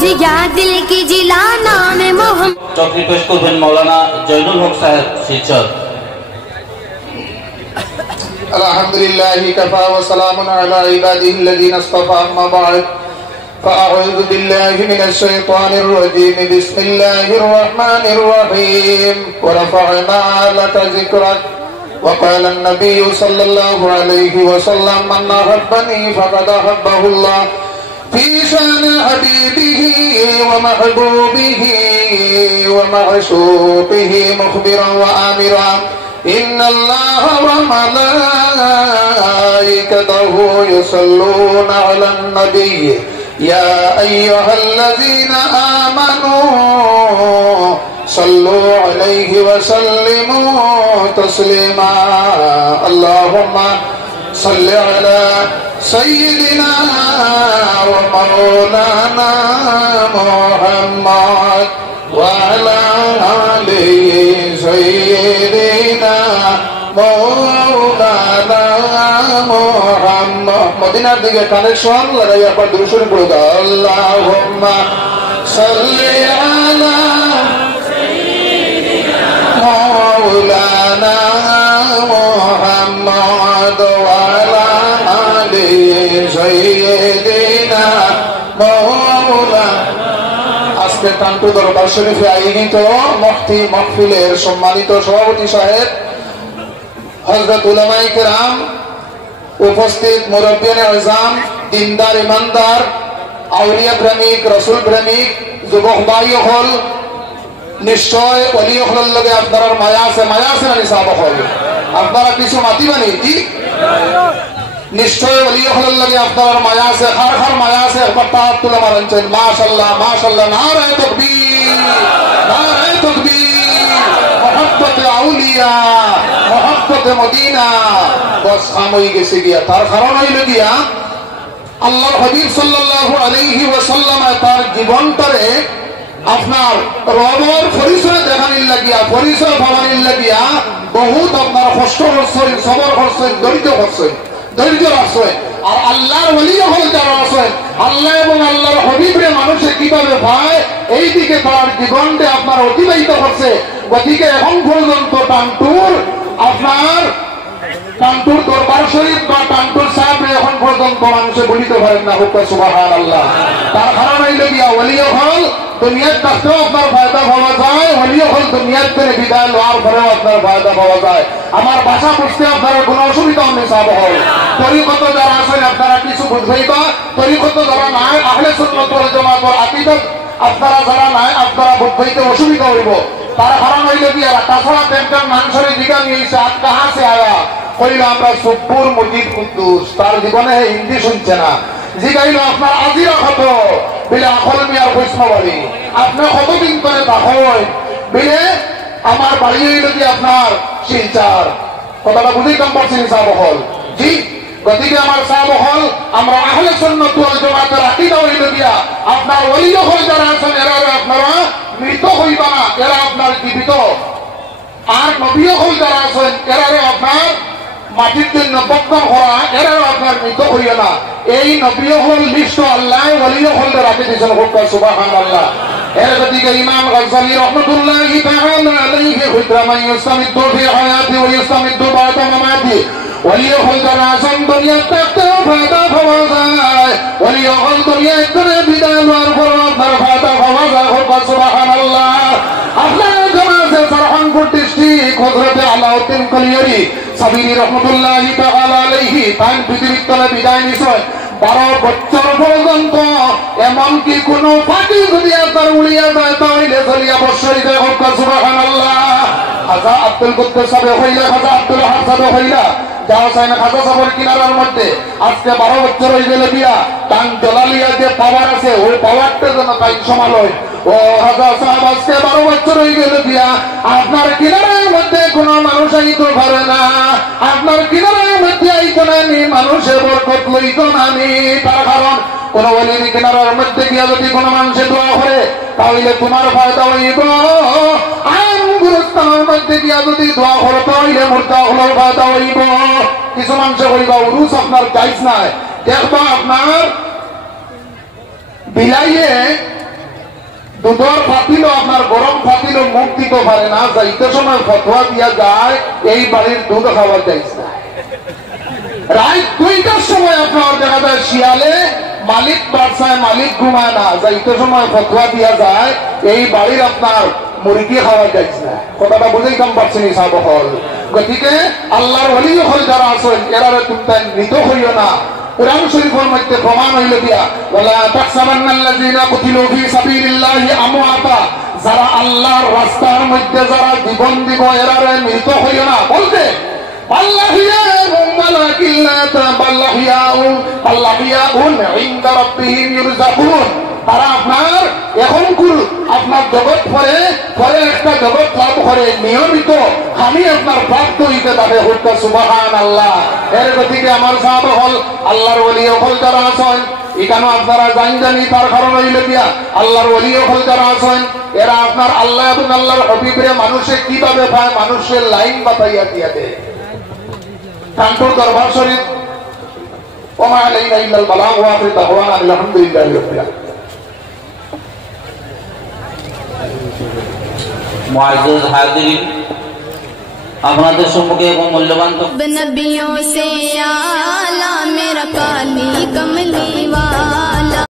जिया दिल की जिला नाम मोहम्मद चौकी पेश करবেন मौलाना जैनुल हक साहेब शिलचर। अल्हम्दुलिल्लाहि कफा व सलामुन अला इबादिहिल्लज़ीना इस्तफ़ा अम्मा बाद फ़अऊज़ु बिल्लाहि मिनश शैतानिर रजीम बिस्मिल्लाहिर रहमानिर रहीम व रफ़अना लका ज़िक्रक व क़ाला अन्नबिय्यु सल्लल्लाहु अलैहि वसल्लम मन अहब्बनी फ़क़द अहब्बहुल्लाह फ़ी शान हबीबिही व महबूबिही व मअशूक़िही मुख़बिरन व आमिरन إن الله وملائكته يصلون على النبي يا أيها الذين آمنوا صلوا عليه وسلموا تسليما اللهم صل على سيدنا ومولانا محمد وعلى آله سيدنا مولانا محمد মদিনার দিকে কানেকশন লাগাই একবার দুরূদ শরীফ পড়ো আল্লাহুম্মা সাল্লি আলা সাইয়্যিদিনা মাওলানা মুহাম্মদ ওয়া আলা আলি সাইয়্যিদিনা মাওলানা। আজকে টান্টু দরবার শরীফে আয়োজিত মুফতি মাহফিলের সম্মানিত সভাপতি সাহেব, হযরত উলামায়ে কেরাম, উপস্থিত মুরব্বিয়ানে আযম, দিনদার ইমানদার, আউলিয়া প্রেমিক, রাসূল প্রেমিক যুবক ভাই হল, নিশ্চয় ওলি হলের লগে আপনার মায়া আছে না নিসাব হল? আপনারা কিছু মাতিবানি কি? নিশ্চয় ওলি হলের লগে আপনার মায়া আছে, হার মায়া আছে। একবার তাহাত তুলে মারেন মাশাআল্লাহ মাশাআল্লাহ, নারে তাকবীর নারে তাকবীর। মুহাব্বতে আউলিয়া, মুহাব্বতে মদিনা বস খাম হয়ে গেছে গিয়া। তার কারণ হইল গিয়া আল্লাহর হাবিব সাল্লাল্লাহু আলাইহি ওয়াসাল্লাম তার জীবনটারে আপনার রবের পরিচয় দেখানির লাগিয়া, পরিচয় ভাবানির লাগিয়া বহুত আপনার কষ্ট করছেন, সবর করছেন, ধৈর্য রাখছেন। আর আল্লাহর ওলি হল যারা আছেন, আল্লাহ এবং আল্লাহর হাবিবরে মানুষে কিভাবে পায় এই দিকে তার জীবনটা আপনার অতিবাহিত করছে। গতিকে এখন পর্যন্ত টান্টুর দরবার শরীফ বা টান্টুর সাহেব এখন পর্যন্ত মানুষে বলিতে পারেন না হুক সুবহানাল্লাহ। তার কারণ হইল গিয়া ওলি হল দুনিয়ার কাছেও আপনার ফায়দা পাওয়া যায়, ওলি হল দুনিয়ার থেকে বিদায় লওয়ার পরেও আপনার ফায়দা পাওয়া যায়। আমার ভাষা বুঝতে আপনারা কোনো অসুবিধা নিসাব হল। তরিকত যারা আছেন আপনারা কিছু বুঝবেই বা, তরিকত যারা নাই আহলে সুন্নাত ওয়াল জামাতের আকীদা আপনারা যারা নাই আপনারা বুঝতে অসুবিধা হইব। তার কারণ হইল গিয়া তাছাড়া তেমন মানুষের জিজ্ঞাসা নিয়েছে আপ কাহা সে আয়া, কইল আমরা সুপুর মুজিদ কুদ্দুস। তার জীবনে হিন্দি শুনছে না। জিগাইল আপনার আজিরা কত বিলে আখল মিয়ার বৈষ্ণবাড়ি, আপনার কতদিন করে তাহলে বিলে আমার বাড়ি হইল কি আপনার শিলচার। কথাটা বুঝিতাম পারছেন সাহেব হল জি। গতিকে আমার সাহেব হল আমরা আহলে সুন্নাত ওয়াল জামাতের আকীদা হইল গিয়া আপনার ওলি হল যারা আছেন এরা আপনারা মৃত হইবা না, এরা আপনার জীবিত। আর নবী হল যারা আছেন এরা আপনার মাটির জন্য বক্ষণ করা, এরাও আপনার মৃত হইয়া না। এই নবী হল লিস্ট আল্লাহ ওলি হল রাখে দিয়েছেন হুক সুবহানাল্লাহ। এর গতিকে ইমাম গাজ্জালী রাহমাতুল্লাহি তাআলা আলাইহি হুজরামা ইসলামিদ্দু ফি হায়াতি ওয়া ইসলামিদ্দু বা'দা মামাতি। ওলি হল যারা আছেন দুনিয়ার থাকতেও ফায়দা পাওয়া যায়, ওলি হল দুনিয়ার থেকে বিদায় লওয়ার পর আপনার ফায়দা পাওয়া যায় হুক সুবহানাল্লাহ। আপনার জামাতে সারহানপুর ডিস্ট্রিক্ট হযরত আলাউদ্দিন কলিয়ারি সাবিরি রহমতুল্লাহি তাআলা আলাইহি তাই পৃথিবীর তলে বিদায় নিছে 12 বছর পর্যন্ত। এমনকি কোন ফাঁকি যদি আপনার উড়িয়া যায় তাহলে চলিয়া বৎসরিত হোক সুবহানাল্লাহ। খাজা আব্দুল কুদ্দুস সাহেব হইলা, খাজা আব্দুল হক সাহেব হইলা, যাও চাই না খাজা সাহেবের কিনারার মধ্যে আজকে 12 বছর হয়ে গেলে গিয়া টান জলালিয়া যে পাওয়ার আছে ওই পাওয়ারটা যেন তাই সমান হয়। ও খাজা সাহেব আজকে 12 বছর হয়ে গেলে গিয়া আপনার কিনারার মধ্যে কোনো মানুষ আইতে পারে না, আপনার কিনারার মধ্যে আইতে নানি মানুষের বরকত লইতো নানি। তার কারণ কোন ওলির কিনারার মধ্যে গিয়া যদি কোনো মানুষে দোয়া করে তাহলে তোমার ফায়দা হইব। আইন গুরুস্থানের মধ্যে গিয়া যদি দোয়া করো তাহলে মুর্দা হলোর ফায়দা হইব। কিছু মানুষে হইবা উরুস আপনার গাইছ নাই, দেখবা আপনার বিলাইয়ে দুধর ফাতিলও আপনার গরম ফাতিলও মুখ দিতে পারে না, যাইতে সময় ফতোয়া দিয়া যায় এই বাড়ির দুধ খাওয়া যাইছে না। রাত 2টার সময় আপনার দেখা যায় শিয়ালে মালিক বাসায় মালিক ঘুমায় না, যাইতে সময় ফতোয়া দিয়া যায় এই বাড়ির আপনার মুরগি খাওয়া যাইছে না। কথাটা বুঝাইতাম পারছেন সাহেব হল। গতিকে আল্লাহর ওলি হল যারা আছেন এরারে তুমি মৃত হইও না। কুরআন শরীফের মধ্যে প্রমাণ হইল দিয়া ওয়ালা তাহসাবান্নাল্লাযীনা কুতিলু ফী সাবিলিল্লাহি আমওয়াতা, যারা আল্লাহর রাস্তার মধ্যে যারা জীবন দিব এরারে মৃত হইও না। বলতে আল্লাহিয়াউম মালাকিল্লাতা আল্লাহিয়াউন ইনদা রাব্বিহিম ইরযাকুন, তারা আপনার এখন আপনার জগৎ পরে একটা জগৎ লাভ করে নিয়মিত আমি আপনার প্রাপ্ত হইতে তাদের হত্যা সুবহানাল্লাহ। এর গতিকে আমার সাহাব হল আল্লাহর ওলি হল যারা আছেন এখানে আপনারা জানি তার কারণ হইল গিয়া আল্লাহর ওলি হল যারা আছেন এরা আপনার আল্লাহ এবং আল্লাহর হাবিবের মানুষে কিভাবে পায় মানুষের লাইন বাতাইয়া দিয়া দেয়। কানপুর দরবার শরীফ ওমা আলাইনা ইল্লাল বালাগ ওয়া আখিরু দাওয়ানা আলহামদুলিল্লাহি রাব্বিল আলামিন। मुआज़्ज़िज़ हाज़िरीन, আপনাদের সম্মুখে এবং মূল্যবান नबियों से आला मेरा काली कमली वाला।